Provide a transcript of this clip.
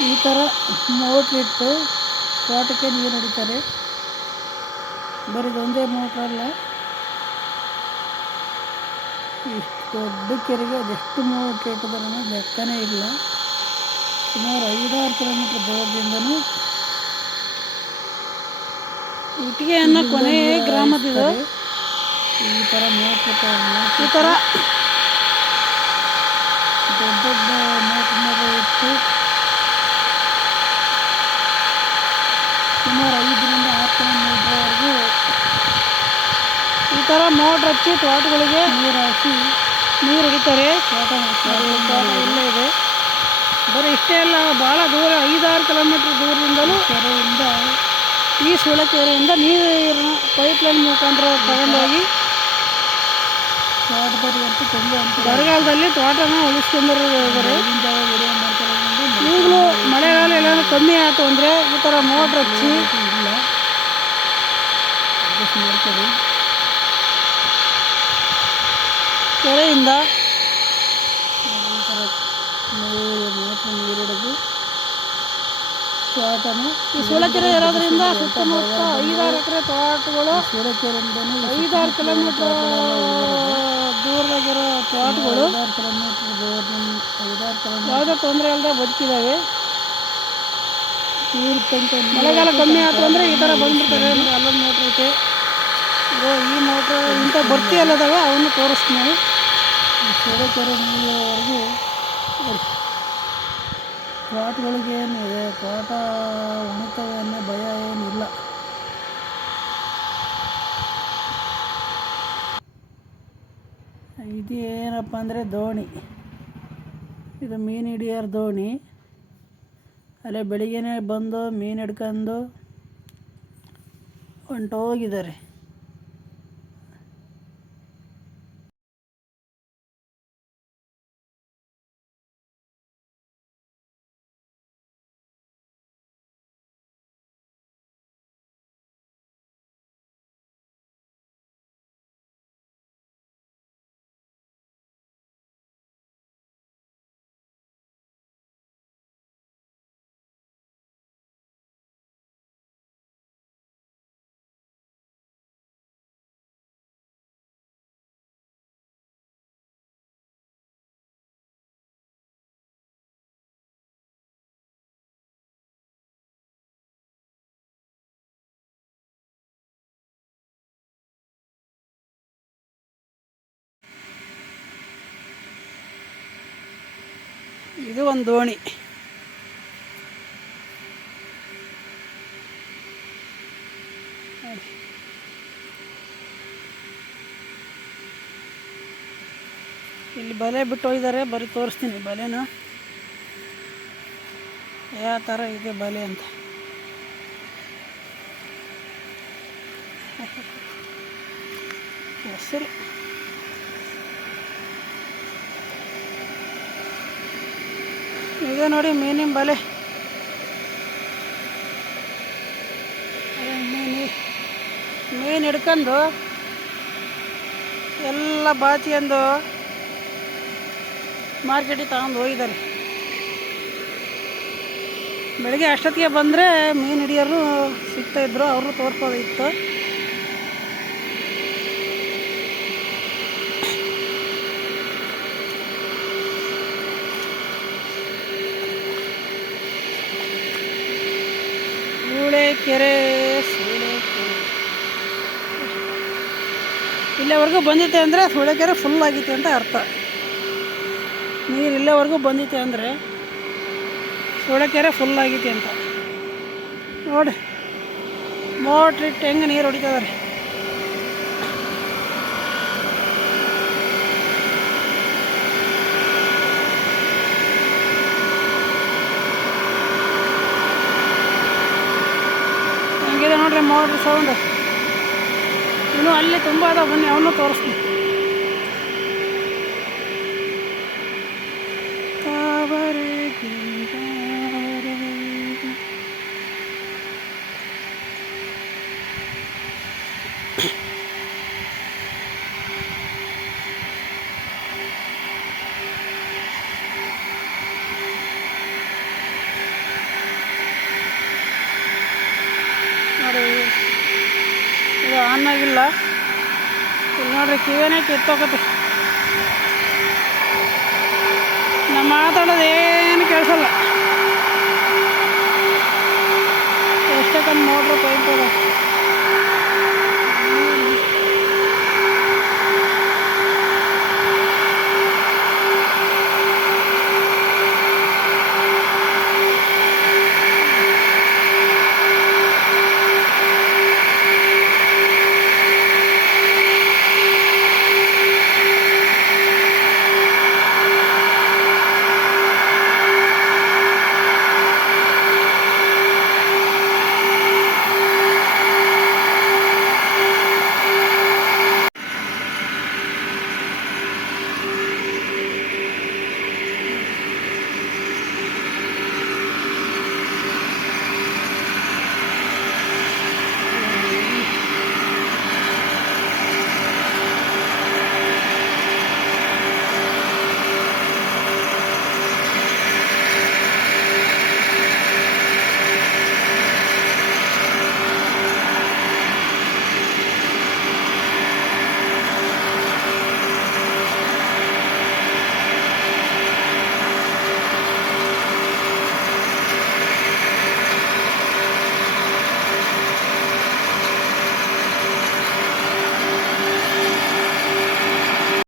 ಈ ಥರ ಮೋಟ್ರಿಟ್ಟು ತೋಟಕ್ಕೆ ನೀರು ಹೊಡಿತಾರೆ. ಬರೀ ಇದೊಂದೇ ಮೋಟ್ರಲ್ಲ ಇಷ್ಟು ದೊಡ್ಡ ಕೆರೆಗೆ ಅದೆಷ್ಟು ಮೋಟ್ರ್ ಇಟ್ಟಿದ್ದಾರೆ ಅನ್ನೋದು ಲೆಕ್ಕನೇ ಇಲ್ಲ. ಸುಮಾರು ಐದಾರು ಕಿಲೋಮೀಟ್ರ್ ದೂರದಿಂದನೂ ಇಟ್ಟಿಗೆ ಅನ್ನೋ ಕೊನೆ ಗ್ರಾಮದಿದು. ಈ ಥರ ಮೋಟ್ರ್ ಈ ಥರ ದೊಡ್ಡ ದೊಡ್ಡ ಮೋಟ್ರ್ನಾಗ ಇಟ್ಟು ಸುಮಾರು ಐದರಿಂದ ಆರು ಕಿಲೋಮೀಟ್ರ್ವರೆಗೂ ಈ ಥರ ಮೋಟ್ರ್ ಹಚ್ಚಿ ತೋಟಗಳಿಗೆ ನೀರು ಹಾಕಿ, ನೀರು ಹಿಡಿತಾರೆ. ತೋಟ ತೋಟ ಇಲ್ಲೇ ಇದೆ. ಬರೀ ಇಷ್ಟೇ ಅಲ್ಲ ಭಾಳ ದೂರ, ಐದಾರು ಕಿಲೋಮೀಟ್ರ್ ದೂರದಿಂದಲೂ ಕೆರೆಯಿಂದ, ಈ ಸುಳಕೆರೆಯಿಂದ ಕೆರೆಯಿಂದ ಪೈಪ್ ಲೈನ್ ಮುಖಾಂತರ ತಗೊಂಡೋಗಿ ತೋಟದಲ್ಲಿ ಅಂತೂ ತುಂಬ ಬರಗಾಲದಲ್ಲಿ ತೋಟನ ಉಳಿಸ್ಕೊಂಡ್ರೆ ಮಾಡ್ತಾರೆ ಈಗಲೂ ಮಳೆಗಾಲ ಎಲ್ಲಾನು ಕಮ್ಮಿ ಆಯಿತು ಅಂದರೆ ಈ ಥರ ಮೋಟ್ರ್ ಹಚ್ಚಿ ಇಲ್ಲ ಅಡ್ಜಸ್ಟ್ ಕೆರೆಯಿಂದ ಮೋಟ್ರ್ ನೀರು ಹಿಡಿದು ಈ ಸುಳಕೆರೆ ಇರೋದ್ರಿಂದ ಸುತ್ತಮುತ್ತ ಐದಾರು ಎಕರೆ ತೋಟಗಳು ಸೂಳಕೆರೆಯಿಂದನೂ ಐದಾರು ಕಿಲೋಮೀಟ್ರ್ ದೂರದಾಗಿರೋ ತೋಟಗಳು. ಐದಾರು ಕಿಲೋಮೀಟ್ರ್ ದೂರ ಐದಾರು ಕಿಲೋಮೀಟ್ರ್ ಯಾವುದೇ ತೊಂದರೆ ಇಲ್ಲದೆ ಬದುಕಿದ್ದಾವೆ. ನೀರು ಮಳೆಗಾಲ ಕಮ್ಮಿ ಆಯ್ತು ಅಂದರೆ ಈ ಥರ ಬಂದ್ಬಿಡ್ತಾರೆ ಅಂದರೆ ಅಲ್ಲೊಂದು ಮೋಟ್ರ್ ಐತೆ. ಈ ಮೋಟ್ರ್ ಇಂಥ ಬರ್ತಿ ಅಲ್ಲದಾಗ ಅವನ್ನ ತೋರಿಸ್ತೀನಿ. ಸೂಳಕೆರೆ ನೀರಿವರೆಗೂ ತೋಟಗಳಿಗೆ ಏನಿದೆ ಪ್ಲಾಟ ಒಣಗ್ತವೆ ಅನ್ನೋ ಭಯ ಏನಿಲ್ಲ. ಇದು ಏನಪ್ಪ ಅಂದರೆ ದೋಣಿ. ಇದು ಮೀನು ಹಿಡಿಯೋರ್ ದೋಣಿ. ಅಲ್ಲೇ ಬೆಳಿಗ್ಗೆನೇ ಬಂದು ಮೀನು ಹಿಡ್ಕೊಂಡು ಹೊಂಟೋಗಿದ್ದಾರೆ. ಇದು ಒಂದು ದೋಣಿ. ಇಲ್ಲಿ ಬಲೆ ಬಿಟ್ಟು ಹೋಗಿದ್ದಾರೆ, ಬರೀ ತೋರಿಸ್ತೀನಿ ಬಲೆನ. ಯಾವ ಥರ ಇದೆ ಬಲೆ ಅಂತ. ಹೆಸರು. ಇದೆ ನೋಡಿ, ಮೀನಿನ ಬಲೆ. ಮೀನು. ಮೀನು ಹಿಡ್ಕೊಂಡು ಎಲ್ಲ ಬಾಚಿಕೊಂಡು ಮಾರ್ಕೆಟಿಗೆ ತಗೊಂಡು ಹೋಗಿದ್ದಾರೆ. ಬೆಳಗ್ಗೆ ಅಷ್ಟೊತ್ತಿಗೆ ಬಂದರೆ ಮೀನು ಹಿಡಿಯೋರು ಸಿಗ್ತಾಯಿದ್ರು ಅವರು ತೋರ್ಸೋದಿತ್ತು ಸೂಳೆಕೆರೆ ಇಲ್ಲಿವರೆಗೂ ಬಂದಿತ್ತೆ ಅಂದರೆ ಸೂಳೆಕೆರೆ ಫುಲ್ ಆಗಿತ್ತು ಅಂತ ಅರ್ಥ. ನೀರು ಇಲ್ಲಿವರೆಗೂ ಬಂದಿತ್ತೆ ಅಂದರೆ ಸೂಳೆಕೆರೆ ಫುಲ್ ಆಗಿತ್ತು ಅಂತ. ನೋಡಿ ಮೋಟ್ರಿಟ್ಟು ಹೆಂಗೆ ನೀರು ಹೊಡಿತಾ ಹಂಗಿದೆ ನೋಡ್ರಿ ಮೋಡ್ರಿ ಸೌಂಡ್ ಇನ್ನು ಅಲ್ಲಿ ತುಂಬ ಅದ ಬನ್ನಿ ಅವನು ತೋರಿಸ್ತೀನಿ. ಚೆನ್ನಾಗಿಲ್ಲ ಇಲ್ಲಿ ನೋಡ್ರಿ ಕಿವೇನೇ ಕಿತ್ತೋಗತ್ತೆ. ನಾ ಮಾತಾಡೋದು ಏನು ಕೇಳಿಸಲ್ಲ. ಎಷ್ಟಕ್ಕಂದು ಮೋಟ್ರ್ ಪೈಪ್